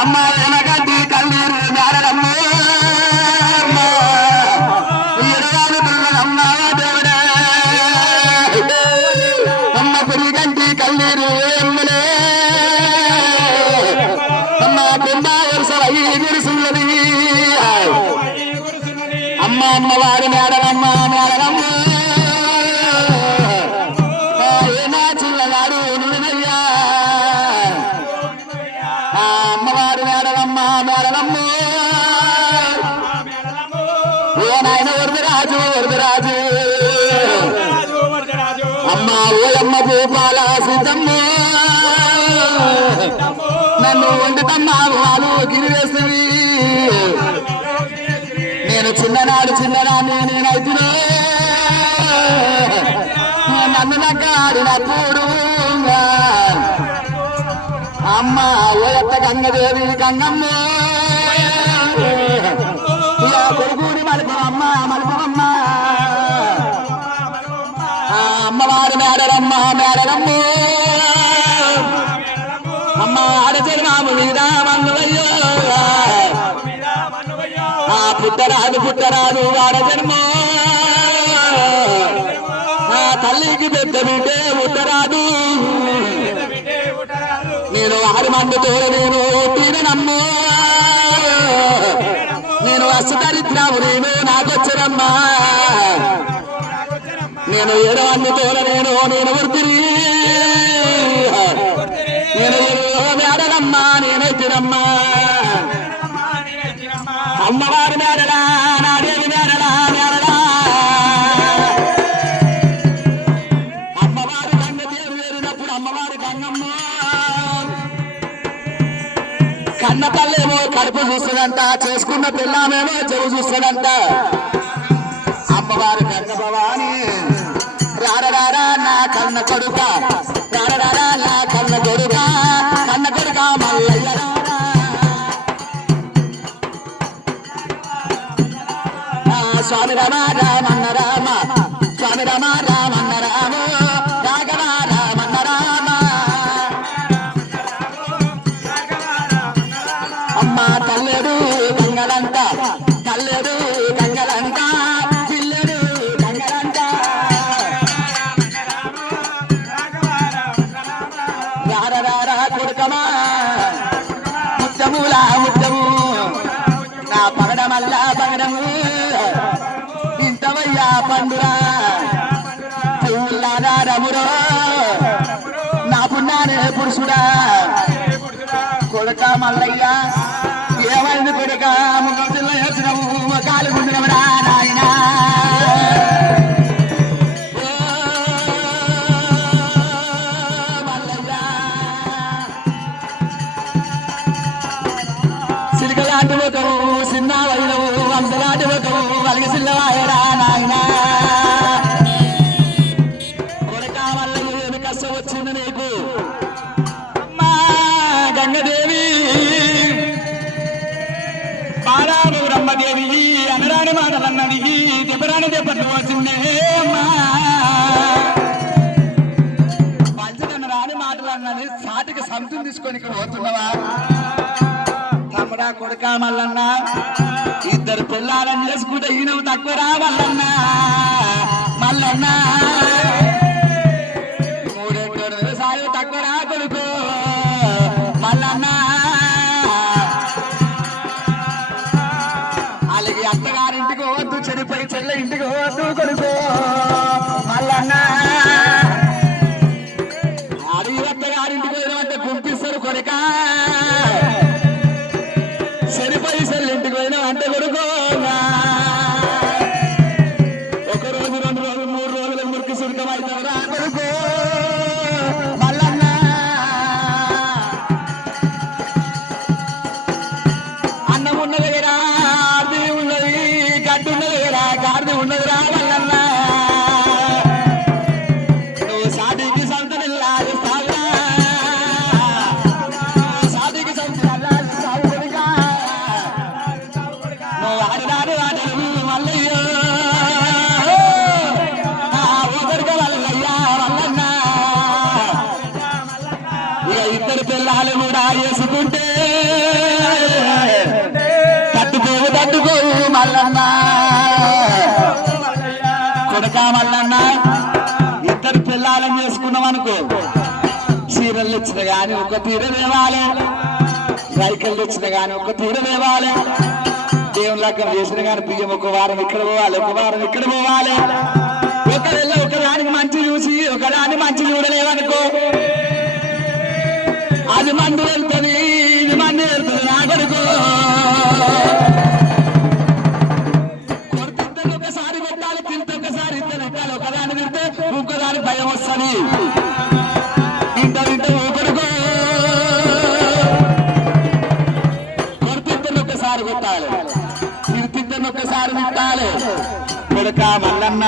అమ్మ ఎనగంటి కన్నీరు మేడలమ్మ ఎడగాలు పిల్లలమ్మ దేవుడే అమ్మ పెరిగంటి కన్నీరు ఎమ్మెలే అమ్మ కుంభ వరుసల ఈ గురుసున్నది అమ్మ అమ్మవారి మేడలమ్మ మేడలమ్మ ఏనా చిన్నగాడు నువ్వయ్యా అమ్మవారి మేడలమ్మ మేడలమ్మ ఓ నాయన వరదరాజు వరదరాజు అమ్మ ఓయమ్మ భూపాల సిద్ధమ్మ నన్ను వండుతమ్మ వాళ్ళు గిరివేస్తుంది నేను చిన్ననాడు చిన్ననాన్ని నేనైతున్నా నన్ను నగ్గాడినప్పుడు అమ్మ ఓయత్త గంగదేవి గంగమ్మ కొడుకుని మలుపమ్మ మలుపమ్మ అమ్మవారి మేడలమ్మ మేడలమ్మ అమ్మ ఆడచర్మాము మీద మన్నువయ్యో పుట్టరాదు పుట్టరాదు ఆడజన్మ తల్లికి పెద్ద బిడ్డే పుట్టరాదు నేను ఆడి మండుతో నేను తిననమ్మో నేను అష్టదరిద్రాము నేను నాకొచ్చరమ్మా నేను ఏడవన్నితో నేను వృత్తిని నేను మేడనమ్మా నేనైతినమ్మా అమ్మవారి మేడలా నాదేవి మేడలా మేడలా అమ్మవారి గంగదేవి వేరినప్పుడు అమ్మవారి గంగమ్మ కన్న తల్లేమో కడుపు చూస్తుందంట చేసుకున్న పిల్లమేమో చెవు చూస్తుందంట అమ్మవారి గంగ భవాని రారరారా నా కన్న కొడుక రారరారా నా కన్న కొడుక మల్లయ్య స్వామి రామ రామన్న రామ స్వామి రామ రామన్న రామ రాఘవ రామన్న రామ అమ్మ తల్లెడు గంగలంట తల్లెడు గంగలంట పిల్లెడు గంగలంట రారా కొడుకమా ముత్తములా ముత్తము నా పగడమల్ల పగడము ఇంతవయ్యా పండురా రమురో నా పుణ్యానే పురుషుడా కొడుక మల్లయ్య ఏమైంది కొడుక ముఖం చిల్ల వేసినవు కాలు గుండినవరా నాయన సిలికలాంటి ముఖము చిన్న వైనవు వంశలాంటి ముఖము వలిగి సిల్లవాయరా నాయన కొడుక మల్లయ్య ఏమి కష్టం వచ్చింది నీకు అమ్మా గంగదేవి బాలాను బ్రహ్మదేవి అనరాని మాటలన్నది దెబ్బరాని దెబ్బలు వచ్చిందే అమ్మా పంచదనరాని మాటలన్నది సాటికి సంతం తీసుకొని పోతున్నావా తమ్ముడా కొడుక మల్లన్న ఇద్దరు పిల్లలని చేసుకుంటే ఈయనవు తక్కువ రావాలన్న మల్లన్న మూడెక్కడు వ్యవసాయం తక్కువ రా కొడుకు మల్లన్న అలాగే అత్తగారింటికి పోవద్దు చెడిపోయి చెల్ల ఇంటికి పోవద్దు కొడుకు మల్లన్న అడిగి అత్తగారింటికి పోయినామంటే గుంపిస్తారు కొడుక చెడిపోయి చెల్లి ఇంటికి పోయినా అంటే కొడుకు ఒక రోజు 2 రోజులు 3 రోజులు మురికి సురికం అవుతారా కొడుకు మల్లన్న అన్నం ఉన్న దగ్గర ఆర్ది ఉన్నది గడ్డి ఉన్న దగ్గర గార్ది ఉన్నది రా మల్లన్న నువ్వు సాటికి సంతనిల్లా సాగురా చీరలు తెచ్చిన గాని ఒక తీర దేవాలి, సైకిల్ తెచ్చిన గాని ఒక తీర దేవాలి, దేవుని లెక్కన చేసిన గాని బియ్యం ఒక వారం ఇక్కడ పోవాలి, ఒక వారం ఇక్కడ పోవాలి. ఒకదానికి మంచి చూసి ఒకదాన్ని మంచి చూడలేవనుకో, అది మందు వెళ్తుంది, ఇది మందు వెళ్తుంది నా కొడుకు. కొడుతుంటే ఒకసారి పెట్టాలి, తింటే ఒకసారి ఇద్దరు పెట్టాలి. ఒకదాన్ని తింటే ఇంకోదానికి భయం వస్తుంది. ఇంత తింటే కొడుకు కొడుతుంటే ఒకసారి కొట్టాలి, తింటే ఒకసారి తిట్టాలి. కొడుక మల్లన్న